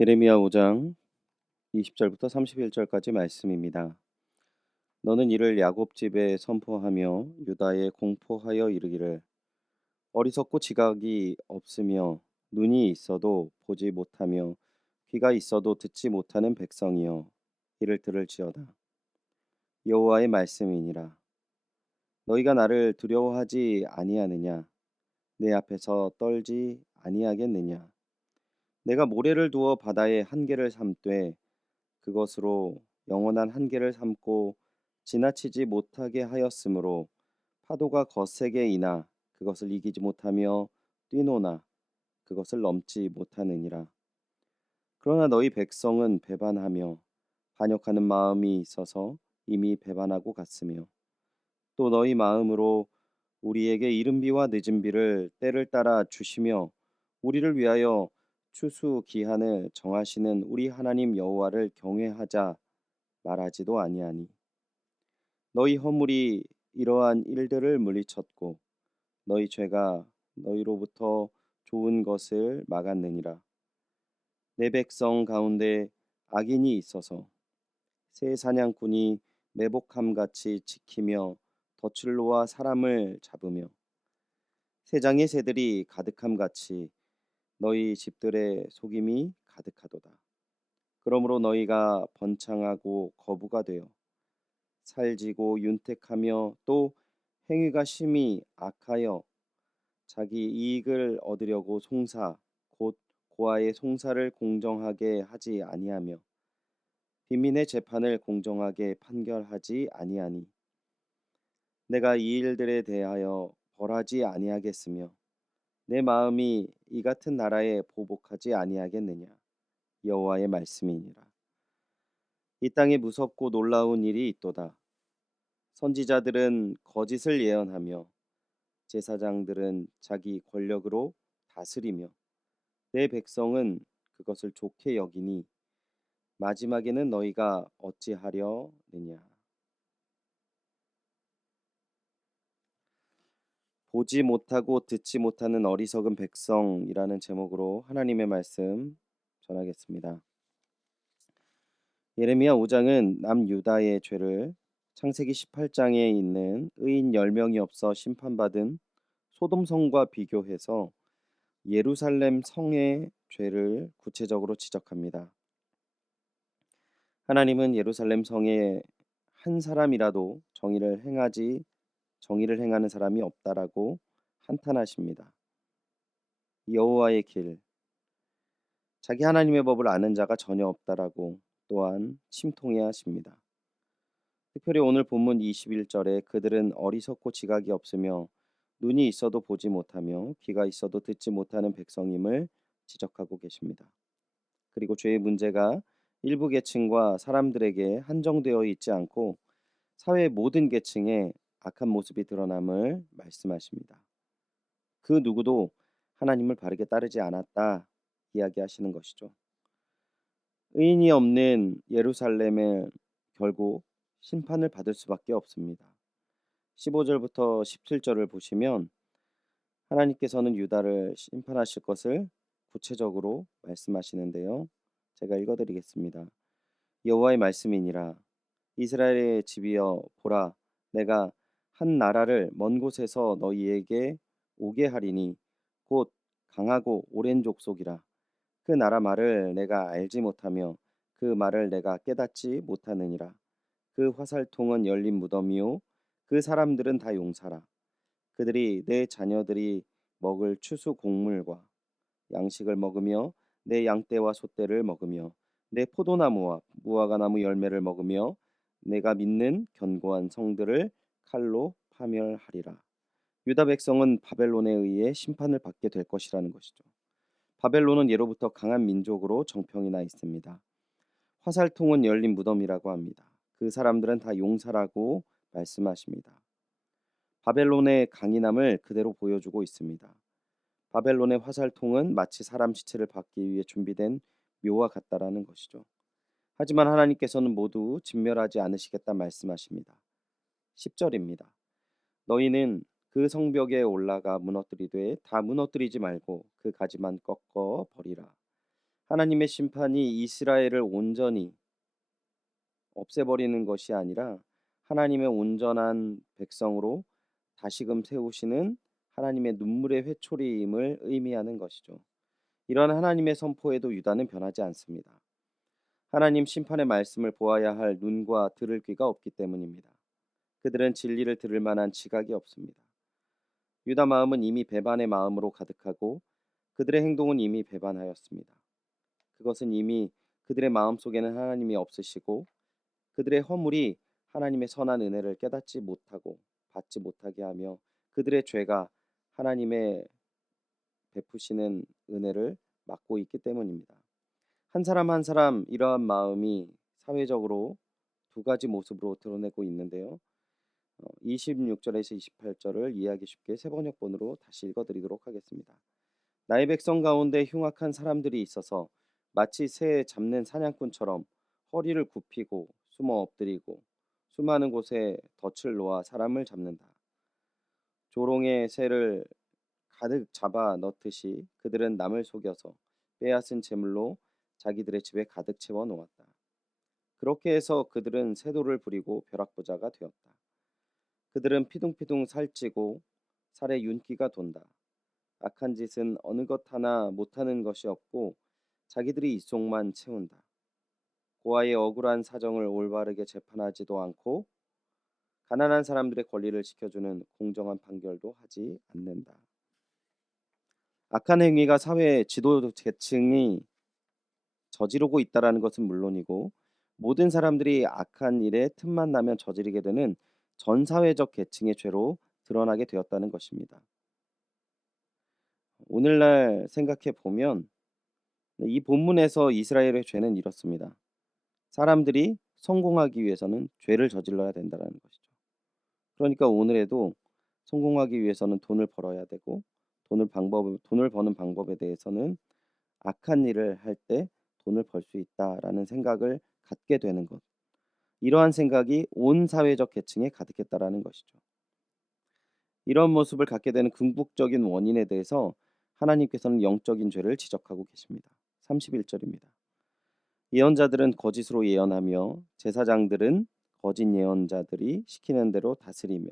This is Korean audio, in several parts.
예레미야 5장 20절부터 31절까지 말씀입니다. 너는 이를 야곱 집에 선포하며 유다에 공포하여 이르기를 어리석고 지각이 없으며 눈이 있어도 보지 못하며 귀가 있어도 듣지 못하는 백성이여 이를 들을지어다. 여호와의 말씀이니라. 너희가 나를 두려워하지 아니하느냐? 내 앞에서 떨지 아니하겠느냐? 내가 모래를 두어 바다의 한계를 삼되 그것으로 영원한 한계를 삼고 지나치지 못하게 하였으므로 파도가 거세게 이나 그것을 이기지 못하며 뛰노나 그것을 넘지 못하느니라. 그러나 너희 백성은 배반하며 반역하는 마음이 있어서 이미 배반하고 갔으며 또 너희 마음으로 우리에게 이른 비와 늦은 비를 때를 따라 주시며 우리를 위하여 추수 기한을 정하시는 우리 하나님 여호와를 경외하자 말하지도 아니하니 너희 허물이 이러한 일들을 물리쳤고 너희 죄가 너희로부터 좋은 것을 막았느니라. 내 백성 가운데 악인이 있어서 새 사냥꾼이 매복함같이 지키며 덫을 놓아 사람을 잡으며 새장의 새들이 가득함같이 너희 집들의 속임이 가득하도다. 그러므로 너희가 번창하고 거부가 되어 살지고 윤택하며 또 행위가 심히 악하여 자기 이익을 얻으려고 송사 곧 고아의 송사를 공정하게 하지 아니하며 빈민의 재판을 공정하게 판결하지 아니하니 내가 이 일들에 대하여 벌하지 아니하겠으며 내 마음이 이 같은 나라에 보복하지 아니하겠느냐 여호와의 말씀이니라. 이 땅에 무섭고 놀라운 일이 있도다. 선지자들은 거짓을 예언하며 제사장들은 자기 권력으로 다스리며 내 백성은 그것을 좋게 여기니 마지막에는 너희가 어찌하려느냐. 보지 못하고 듣지 못하는 어리석은 백성이라는 제목으로 하나님의 말씀 전하겠습니다. 예레미야 5장은 남유다의 죄를 창세기 18장에 있는 의인 10명이 없어 심판받은 소돔성과 비교해서 예루살렘 성의 죄를 구체적으로 지적합니다. 하나님은 예루살렘 성에 한 사람이라도 정의를 행하는 사람이 없다라고 한탄하십니다. 여호와의 길, 자기 하나님의 법을 아는 자가 전혀 없다라고 또한 침통해 하십니다. 특별히 오늘 본문 21절에 그들은 어리석고 지각이 없으며 눈이 있어도 보지 못하며 귀가 있어도 듣지 못하는 백성임을 지적하고 계십니다. 그리고 죄의 문제가 일부 계층과 사람들에게 한정되어 있지 않고 사회의 모든 계층에 악한 모습이 드러남을 말씀하십니다. 그 누구도 하나님을 바르게 따르지 않았다 이야기하시는 것이죠. 의인이 없는 예루살렘은 결국 심판을 받을 수밖에 없습니다. 15절부터 17절을 보시면 하나님께서는 유다를 심판하실 것을 구체적으로 말씀하시는데요. 제가 읽어드리겠습니다. 여호와의 말씀이니라. 이스라엘의 집이여 보라, 내가 한 나라를 먼 곳에서 너희에게 오게 하리니 곧 강하고 오랜 족속이라. 그 나라 말을 내가 알지 못하며 그 말을 내가 깨닫지 못하느니라. 그 화살통은 열린 무덤이요 그 사람들은 다 용사라. 그들이 내 자녀들이 먹을 추수 곡물과 양식을 먹으며 내 양떼와 소떼를 먹으며 내 포도나무와 무화과나무 열매를 먹으며 내가 믿는 견고한 성들을 칼로 파멸하리라. 유다 백성은 바벨론에 의해 심판을 받게 될 것이라는 것이죠. 바벨론은 예로부터 강한 민족으로 정평이 나 있습니다. 화살통은 열린 무덤이라고 합니다. 그 사람들은 다 용사라고 말씀하십니다. 바벨론의 강인함을 그대로 보여주고 있습니다. 바벨론의 화살통은 마치 사람 시체를 받기 위해 준비된 묘와 같다라는 것이죠. 하지만 하나님께서는 모두 진멸하지 않으시겠다 말씀하십니다. 10절입니다. 너희는 그 성벽에 올라가 무너뜨리되 다 무너뜨리지 말고 그 가지만 꺾어 버리라. 하나님의 심판이 이스라엘을 온전히 없애버리는 것이 아니라 하나님의 온전한 백성으로 다시금 세우시는 하나님의 눈물의 회초리임을 의미하는 것이죠. 이런 하나님의 선포에도 유다는 변하지 않습니다. 하나님 심판의 말씀을 보아야 할 눈과 들을 귀가 없기 때문입니다. 그들은 진리를 들을 만한 지각이 없습니다. 유다 마음은 이미 배반의 마음으로 가득하고 그들의 행동은 이미 배반하였습니다. 그것은 이미 그들의 마음속에는 하나님이 없으시고 그들의 허물이 하나님의 선한 은혜를 깨닫지 못하고 받지 못하게 하며 그들의 죄가 하나님의 베푸시는 은혜를 막고 있기 때문입니다. 한 사람 한 사람 이러한 마음이 사회적으로 두 가지 모습으로 드러내고 있는데요. 26절에서 28절을 이해하기 쉽게 세 번역본으로 다시 읽어드리도록 하겠습니다. 나의 백성 가운데 흉악한 사람들이 있어서 마치 새 잡는 사냥꾼처럼 허리를 굽히고 숨어 엎드리고 수많은 곳에 덫을 놓아 사람을 잡는다. 조롱의 새를 가득 잡아 넣듯이 그들은 남을 속여서 빼앗은 재물로 자기들의 집에 가득 채워 놓았다. 그렇게 해서 그들은 세도를 부리고 벼락부자가 되었다. 그들은 피둥피둥 살찌고 살에 윤기가 돈다. 악한 짓은 어느 것 하나 못하는 것이 없고 자기들이 입속만 채운다. 고아의 억울한 사정을 올바르게 재판하지도 않고 가난한 사람들의 권리를 지켜주는 공정한 판결도 하지 않는다. 악한 행위가 사회 지도 계층이 저지르고 있다라는 것은 물론이고 모든 사람들이 악한 일에 틈만 나면 저지르게 되는 전 사회적 계층의 죄로 드러나게 되었다는 것입니다. 오늘날 생각해 보면 이 본문에서 이스라엘의 죄는 이렇습니다. 사람들이 성공하기 위해서는 죄를 저질러야 된다는 것이죠. 그러니까 오늘에도 성공하기 위해서는 돈을 벌어야 되고 돈을 버는 방법에 대해서는 악한 일을 할 때 돈을 벌 수 있다라는 생각을 갖게 되는 것. 이러한 생각이 온 사회적 계층에 가득했다라는 것이죠. 이런 모습을 갖게 되는 궁극적인 원인에 대해서 하나님께서는 영적인 죄를 지적하고 계십니다. 31절입니다. 예언자들은 거짓으로 예언하며 제사장들은 거짓 예언자들이 시키는 대로 다스리며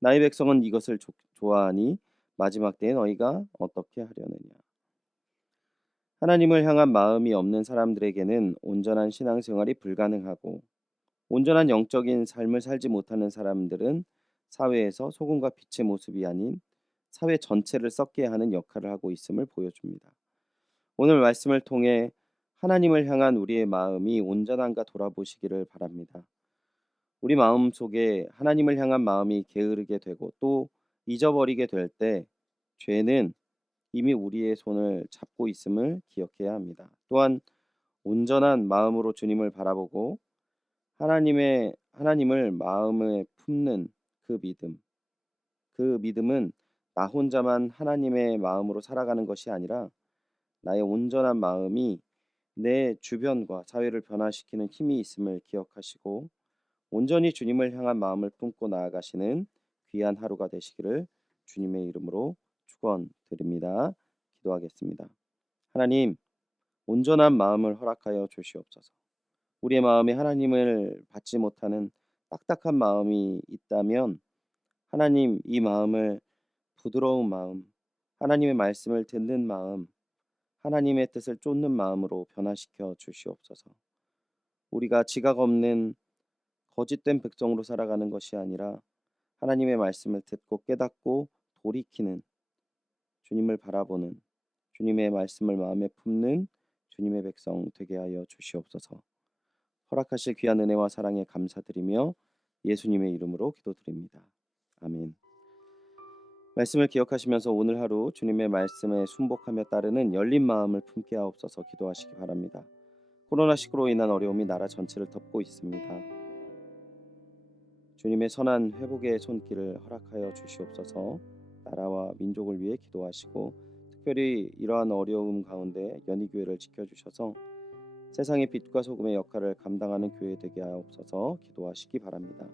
나의 백성은 이것을 좋아하니 마지막 때에 너희가 어떻게 하려느냐. 하나님을 향한 마음이 없는 사람들에게는 온전한 신앙생활이 불가능하고 온전한 영적인 삶을 살지 못하는 사람들은 사회에서 소금과 빛의 모습이 아닌 사회 전체를 썩게 하는 역할을 하고 있음을 보여줍니다. 오늘 말씀을 통해 하나님을 향한 우리의 마음이 온전한가 돌아보시기를 바랍니다. 우리 마음 속에 하나님을 향한 마음이 게으르게 되고 또 잊어버리게 될 때 죄는 이미 우리의 손을 잡고 있음을 기억해야 합니다. 또한 온전한 마음으로 주님을 바라보고 하나님을 마음에 품는 그 믿음은 나 혼자만 하나님의 마음으로 살아가는 것이 아니라 나의 온전한 마음이 내 주변과 사회를 변화시키는 힘이 있음을 기억하시고 온전히 주님을 향한 마음을 품고 나아가시는 귀한 하루가 되시기를 주님의 이름으로 축원드립니다. 기도하겠습니다. 하나님, 온전한 마음을 허락하여 주시옵소서. 우리의 마음에 하나님을 받지 못하는 딱딱한 마음이 있다면 하나님 이 마음을 부드러운 마음, 하나님의 말씀을 듣는 마음, 하나님의 뜻을 쫓는 마음으로 변화시켜 주시옵소서. 우리가 지각 없는 거짓된 백성으로 살아가는 것이 아니라 하나님의 말씀을 듣고 깨닫고 돌이키는 주님을 바라보는 주님의 말씀을 마음에 품는 주님의 백성 되게 하여 주시옵소서. 허락하실 귀한 은혜와 사랑에 감사드리며 예수님의 이름으로 기도드립니다. 아멘. 말씀을 기억하시면서 오늘 하루 주님의 말씀에 순복하며 따르는 열린 마음을 품게 하옵소서 기도하시기 바랍니다. 코로나19로 인한 어려움이 나라 전체를 덮고 있습니다. 주님의 선한 회복의 손길을 허락하여 주시옵소서. 나라와 민족을 위해 기도하시고 특별히 이러한 어려움 가운데 연희교회를 지켜주셔서 세상의 빛과 소금의 역할을 감당하는 교회 되게 하옵소서 기도하시기 바랍니다.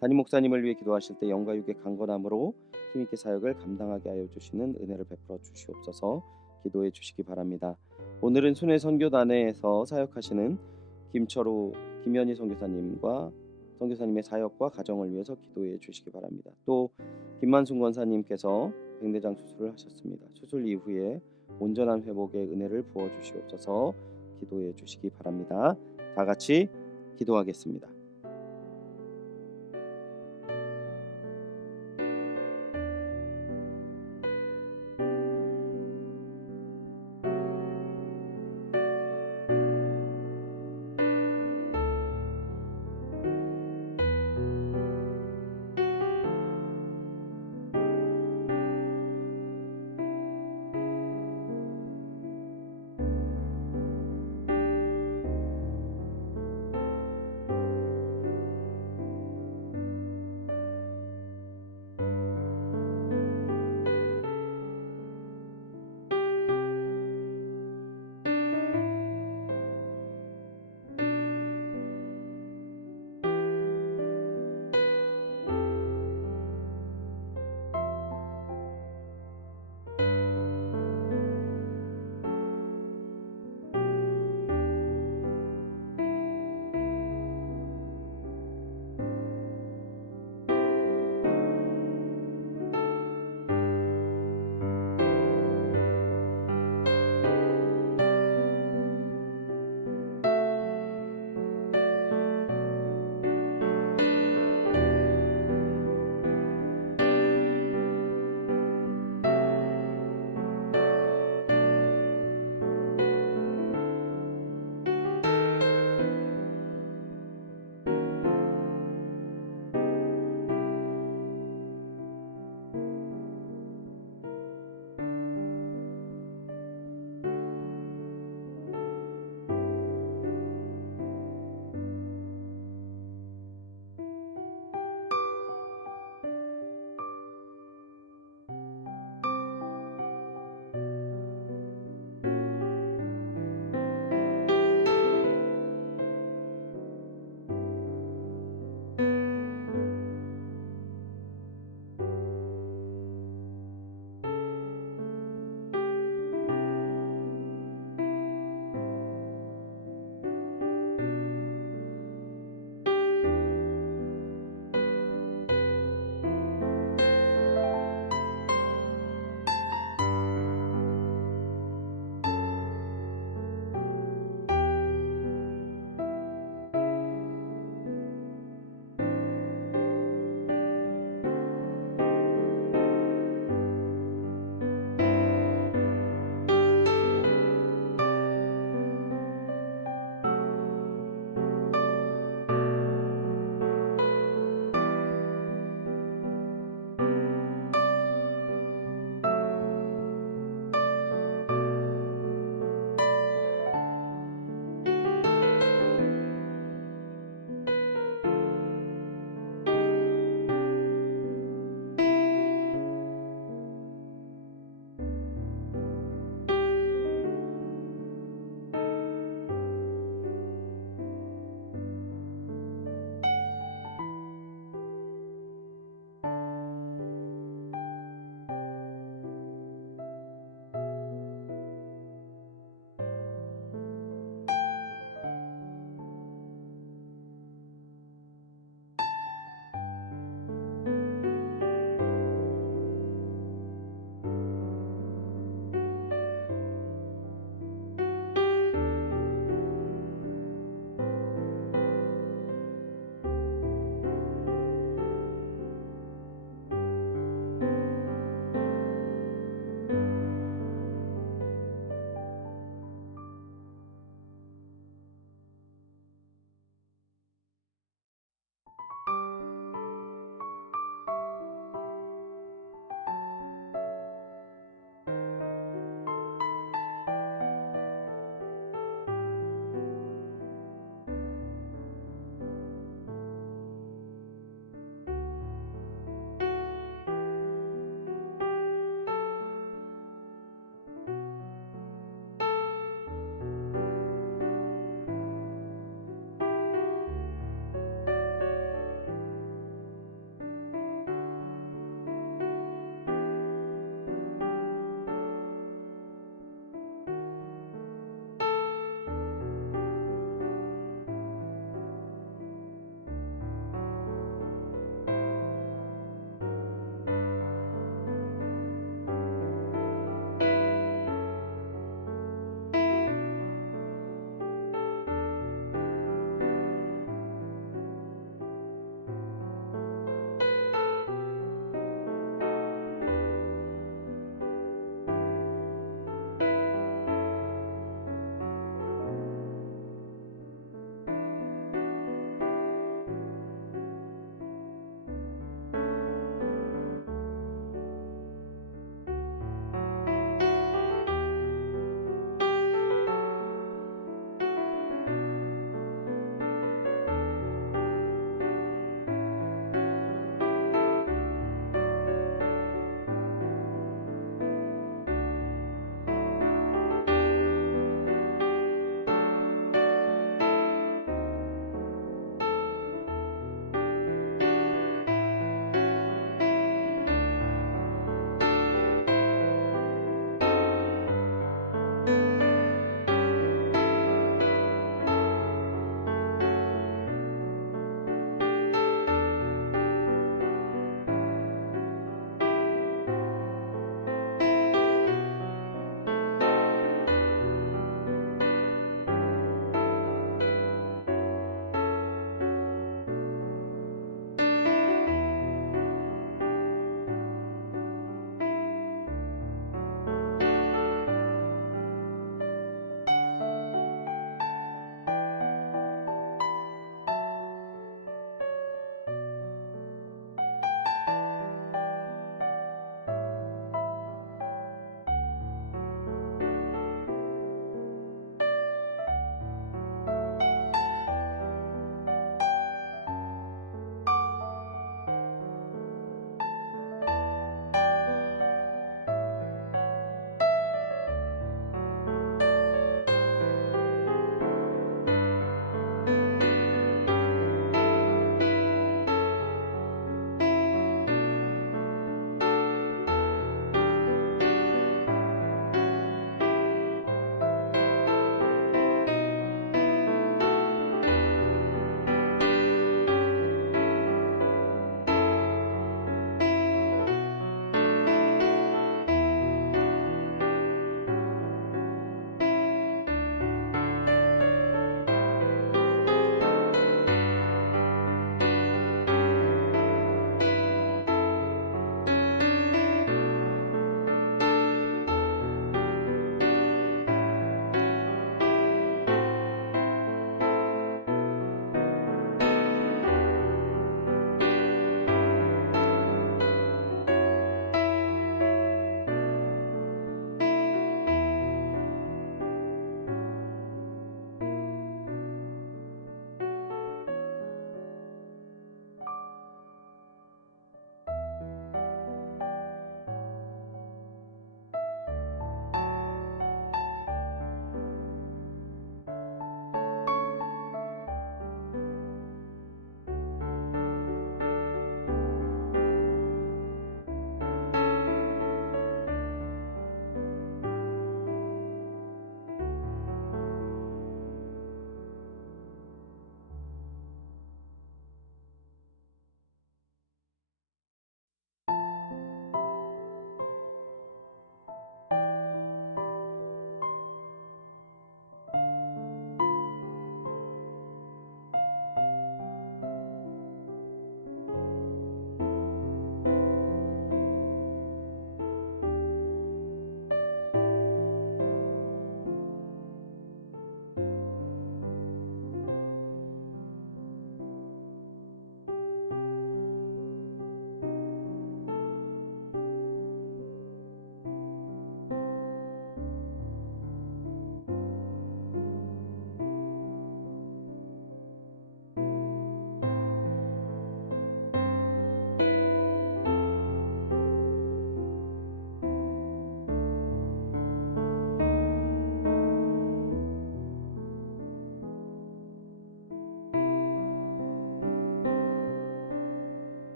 담임 목사님을 위해 기도하실 때 영과 육의 강건함으로 힘있게 사역을 감당하게 하여 주시는 은혜를 베풀어 주시옵소서. 기도해 주시기 바랍니다. 오늘은 순회 선교단에서 사역하시는 김연희 선교사님과 선교사님의 사역과 가정을 위해서 기도해 주시기 바랍니다. 또 김만순 권사님께서 백내장 수술을 하셨습니다. 수술 이후에 온전한 회복의 은혜를 부어 주시옵소서 기도해 주시기 바랍니다. 다 같이 기도하겠습니다.